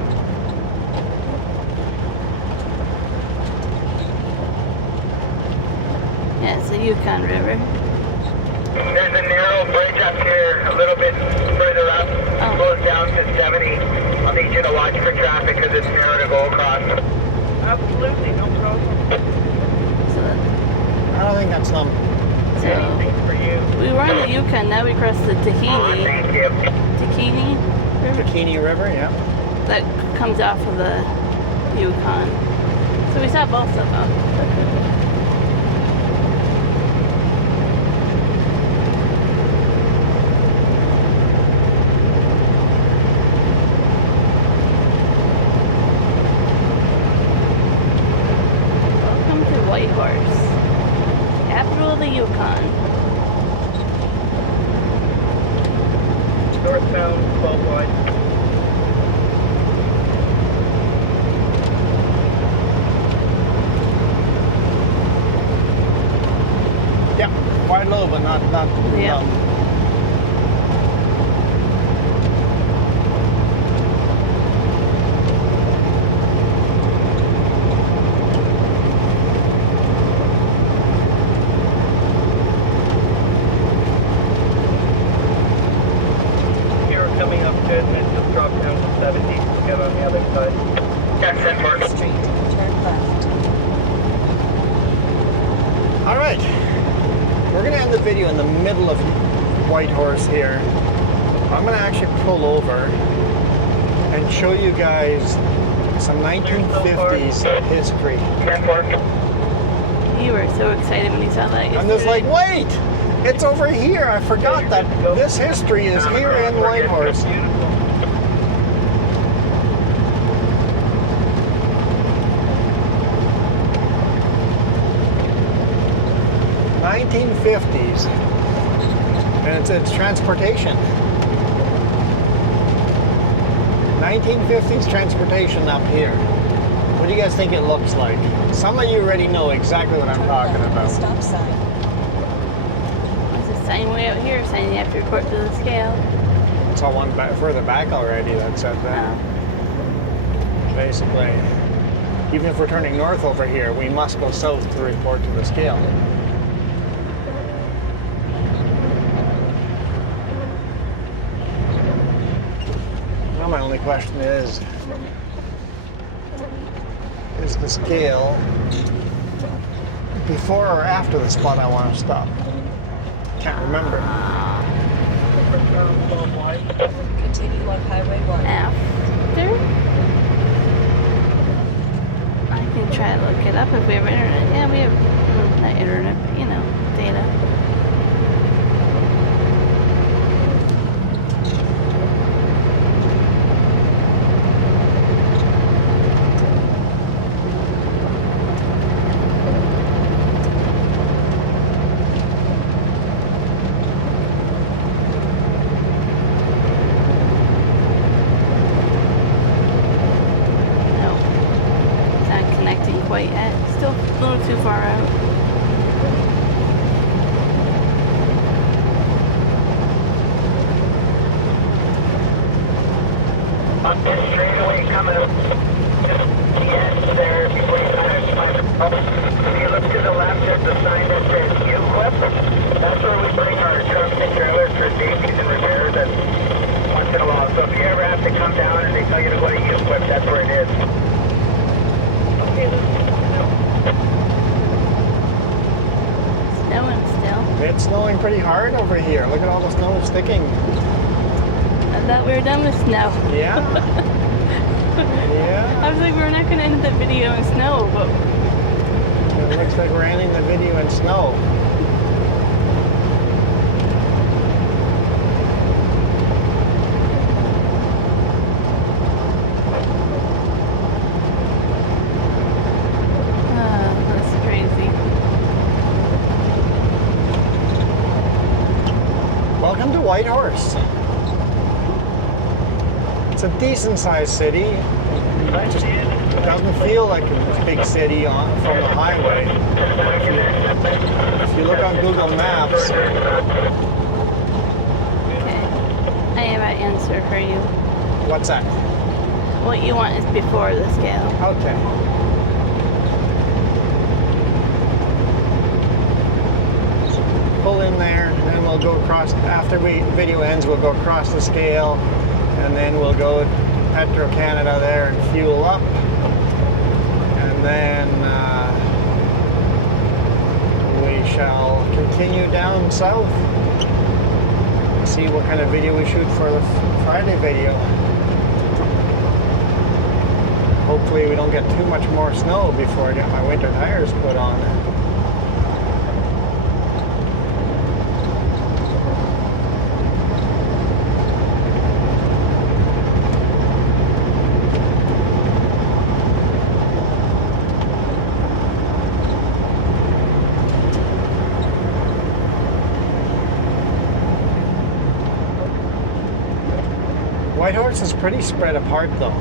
Yeah, it's the Yukon River. There's a narrow bridge up here, a little bit further up. It goes down to 70. I'll need you to watch for traffic because it's narrow to go across. Absolutely, no problem. So, I don't think that's them. Anything for you. we were on the Yukon, now we crossed the Thank Tahiti you. River. Bikini River, yeah. That comes off of the Yukon. So we saw both of them. Welcome to Whitehorse, capital of the Yukon. Northbound, 12 wide. Yeah, quite low, but not Yeah. dumb. Here coming up good, and it just dropped down to 70 to get on the other side. Yeah, Kenworth. Street, turn left. All right, we're gonna end the video in the middle of Whitehorse here. I'm gonna actually pull over and show you guys some 1950s history. Kenworth. You were so excited when you saw that. I'm just like, yesterday. wait, it's over here. I forgot that this history is here in Whitehorse. Beautiful. 1950s, and it's transportation. 1950s transportation up here. What do you guys think it looks like? Some of you already know exactly what I'm Turn talking left at the about. stop sign. There's a sign way out here saying you have to report to the scale. I saw one further back already that said that. Basically, even if we're turning north over here, we must go south to report to the scale. question is the scale before or after the spot I want to stop? Can't remember. Continue on Highway 1. After? I can try to look it up if we have internet. Yeah, we have not internet, but you know, data. Quite yet. Still a little too far out. Up this straightaway coming up just the end there before you if you look to the left, there's a sign that says U-Clip. That's where we bring our trucks and trailers for safeties and repairs and once in a while. So if you ever have to come down and they tell you to go to U-Clip, that's where it is. Snowing still. It's snowing pretty hard over here. Look at all the snow sticking. I thought we were done with snow. Yeah. Yeah. I was like, we're not going to end the video in snow, but It looks like we're ending the video in snow. that's crazy. Welcome to Whitehorse. It's a decent sized city. It just doesn't feel like a big city from the highway. If you look on Google Maps, Okay. I have an answer for you. what's that? What you want is before the scale. Okay. Pull in there, and then we'll go across. After video ends, we'll go across the scale, and then we'll go to Petro Canada there and fuel up, and then we shall continue down south. See what kind of video we shoot for the Friday video. Hopefully we don't get too much more snow before I get my winter tires put on. Whitehorse is pretty spread apart though.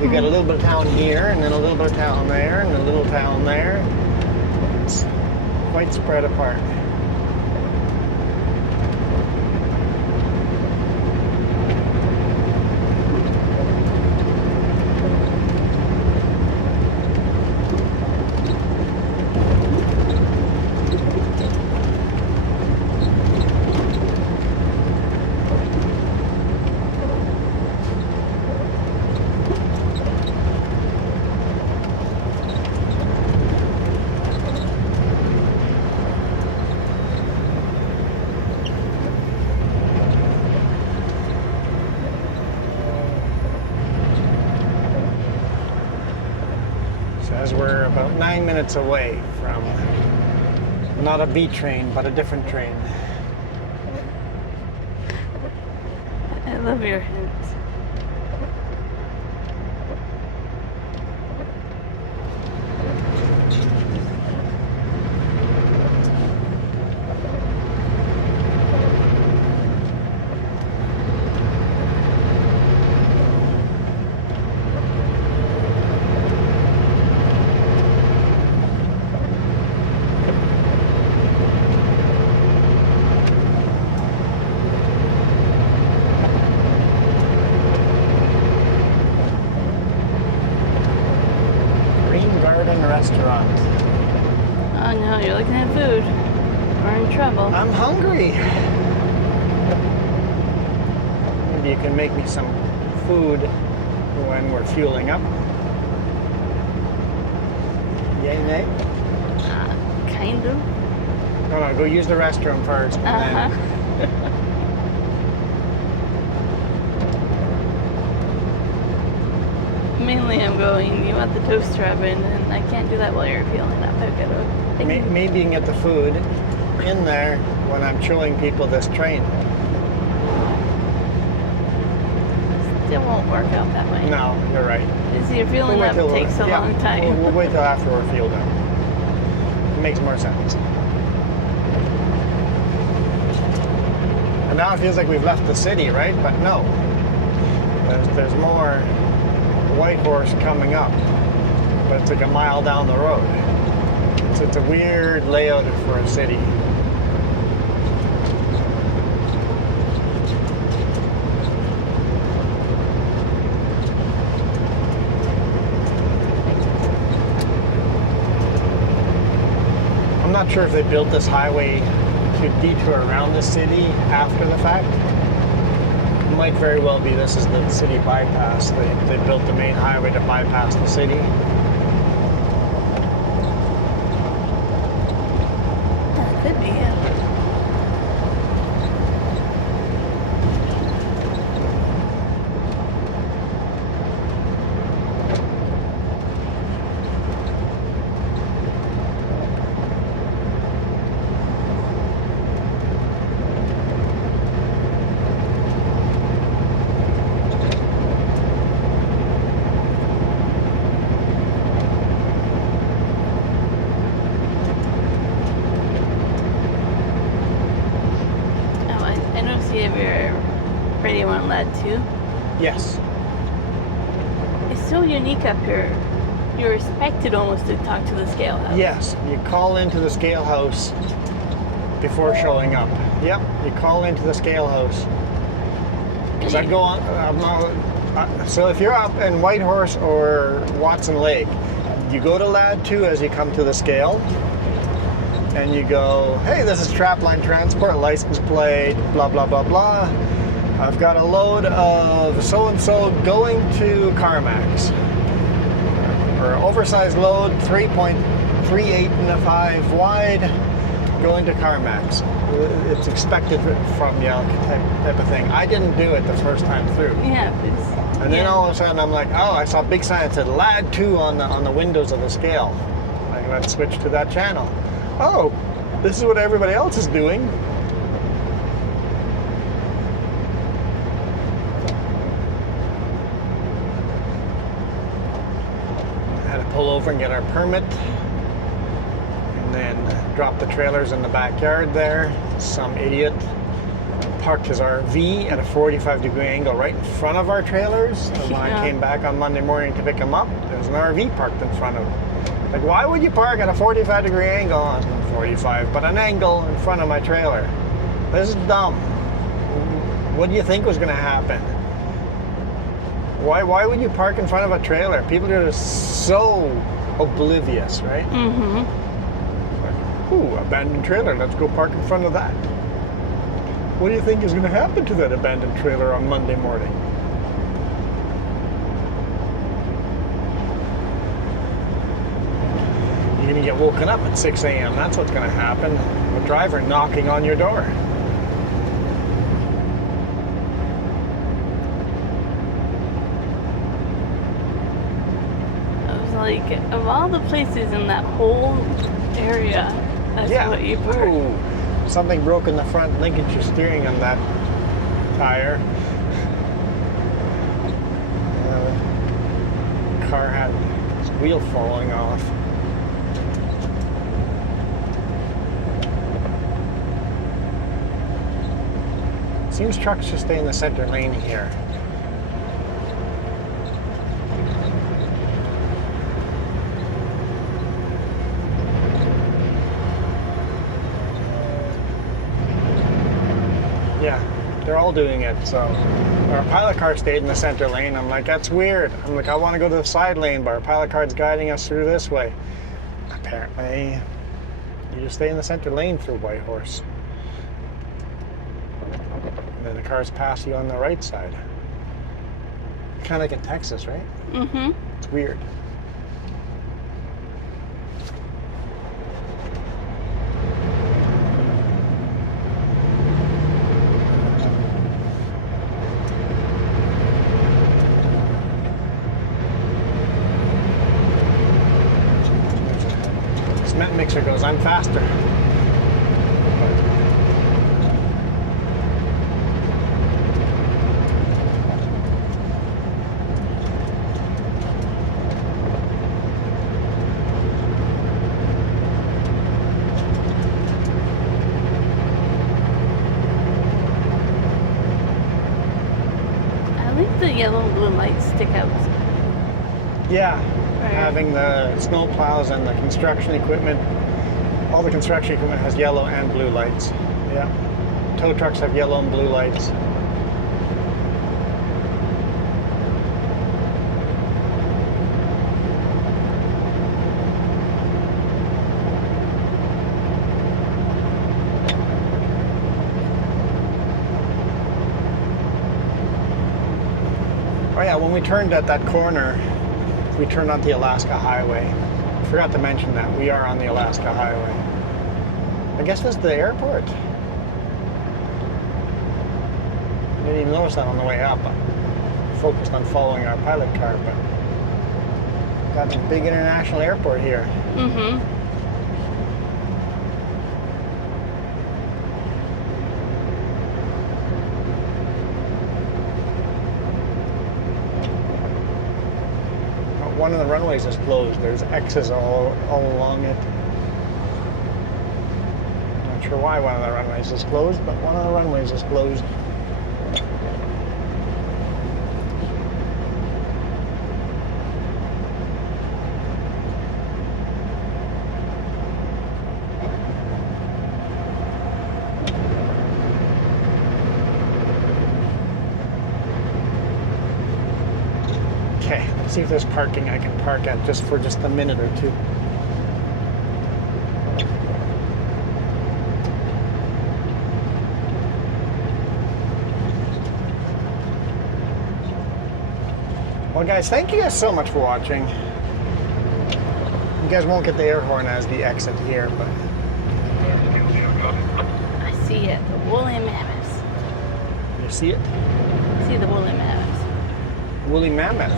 We got a little bit of town here, and then a little bit of town there, and a little town there. It's quite spread apart. Says we're about 9 minutes away from not a B train, but a different train. I love your hints. Restaurant. Oh no, you're looking at food. We're in trouble. I'm hungry. Maybe you can make me some food when we're fueling up. Yay, nay? Kind of. No, go use the restroom first. And Mainly I'm going, you want the toaster oven, and I can't do that while you're fueling up. I've got to... maybe you can get the food in there when I'm showing people this train. Still won't work out that way. No, you're right. Because your fueling up takes a long time. We'll wait till after we're fueled up. It makes more sense. And now it feels like we've left the city, right? But no. There's more Whitehorse coming up. But it's like a mile down the road. It's a weird layout for a city. I'm not sure if they built this highway to detour around the city after the fact. It might very well be this is the city bypass. They built the main highway to bypass the city. That could be, yeah. Radio on Lad 2. Yes. It's so unique up here. You're expected almost to talk to the scale house. Yes, you call into the scale house before showing up. Yep, you call into the scale house. Because I go on. So if you're up in Whitehorse or Watson Lake, you go to Lad 2 as you come to the scale. And you go, hey, this is Trapline Transport, license plate, blah, blah, blah, blah. I've got a load of so-and-so going to CarMax. Or oversized load, 3.385 wide, going to CarMax. It's expected from you, type of thing. I didn't do it the first time through. Yeah. And then all of a sudden I'm like, oh, I saw a big sign that said Lad 2 on the windows of the scale. Like, let's switch to that channel. Oh, this is what everybody else is doing. Had to pull over and get our permit. And then drop the trailers in the backyard there. Some idiot parked his RV at a 45-degree angle right in front of our trailers. And when I came back on Monday morning to pick him up, there was an RV parked in front of him. Like, why would you park at a 45-degree angle on 45, but an angle in front of my trailer? This is dumb. What do you think was going to happen? Why would you park in front of a trailer? People are just so oblivious, right? Mm-hmm. Like, ooh, abandoned trailer. Let's go park in front of that. What do you think is going to happen to that abandoned trailer on Monday morning? You're going to get woken up at 6 a.m. That's what's going to happen. A driver knocking on your door. I was like, of all the places in that whole area, that's what you park. Ooh, something broke in the front linkage steering on that tire. The car had its wheel falling off. Seems trucks should stay in the center lane here. Yeah, they're all doing it, so. Our pilot car stayed in the center lane. I'm like, that's weird. I'm like, I want to go to the side lane, but our pilot car's guiding us through this way. Apparently, you just stay in the center lane through Whitehorse. And then the cars pass you on the right side. Kind of like in Texas, right? Mm-hmm. It's weird. Cement mixer goes, I'm faster. I like the yellow and blue lights stick out. Yeah, Right. having the snow plows and the construction equipment, all the construction equipment has yellow and blue lights. Yeah, tow trucks have yellow and blue lights. Oh yeah, when we turned at that corner, we turned onto the Alaska Highway. I forgot to mention that. We are on the Alaska Highway. I guess this is the airport. I didn't even notice that on the way up. I focused on following our pilot car, but got a big international airport here. Mm-hmm. One of the runways is closed. There's X's all along it. Not sure why one of the runways is closed, but one of the runways is closed. Okay, let's see if there's parking I can park at just for a minute or two. Well guys, thank you guys so much for watching. You guys won't get the air horn as the exit here, but I see it. The woolly mammoths. you see it? I see the woolly mammoths. Woolly mammoth.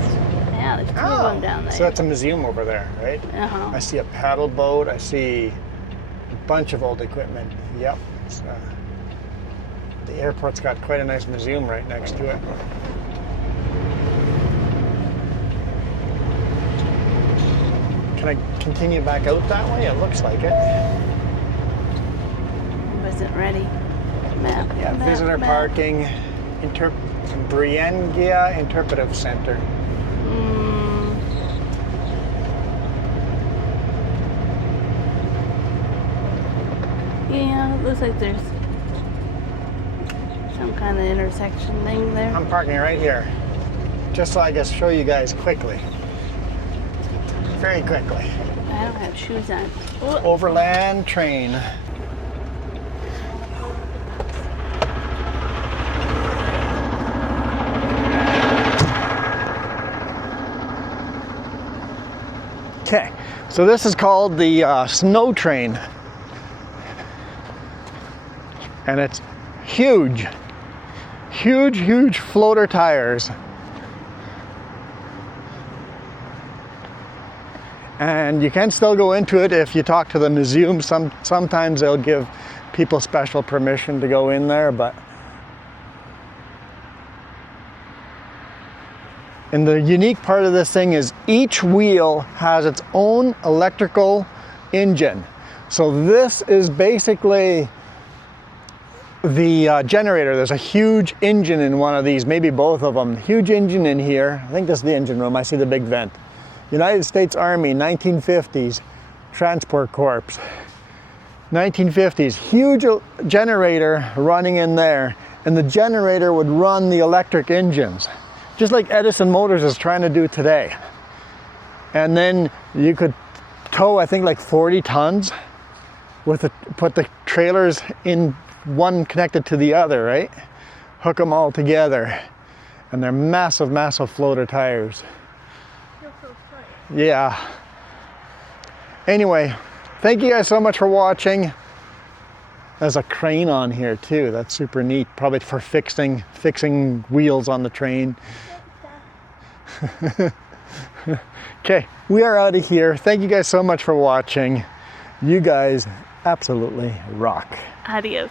Yeah, there's two of them down there. So that's a museum over there, right? Uh-huh. I see a paddle boat. I see a bunch of old equipment. Yep. It's, the airport's got quite a nice museum right next to it. Can I continue back out that way? It looks like it. Wasn't ready. Map. Yeah, map, visitor map. parking, Briengia Interpretive Center. Yeah, it looks like there's some kind of intersection thing there. I'm parking right here, just so I can show you guys quickly. Very quickly. I don't have shoes on. Oh, Overland train. Okay, so this is called the snow train. And it's huge. Huge, huge floater tires. And you can still go into it if you talk to the museum. Sometimes they'll give people special permission to go in there, but and the unique part of this thing is each wheel has its own electrical engine. So this is basically the generator. There's a huge engine in one of these, maybe both of them. Huge engine in here. I think this is the engine room. I see the big vent. United States Army, 1950s, Transport Corps. 1950s, huge generator running in there, and the generator would run the electric engines, just like Edison Motors is trying to do today. And then you could tow, I think, like 40 tons with put the trailers in one connected to the other, right? Hook them all together. And they're massive, massive floater tires. Yeah. Anyway, thank you guys so much for watching. There's a crane on here too. That's super neat. Probably for fixing wheels on the train. Okay, we are out of here. Thank you guys so much for watching. You guys absolutely rock. Adios.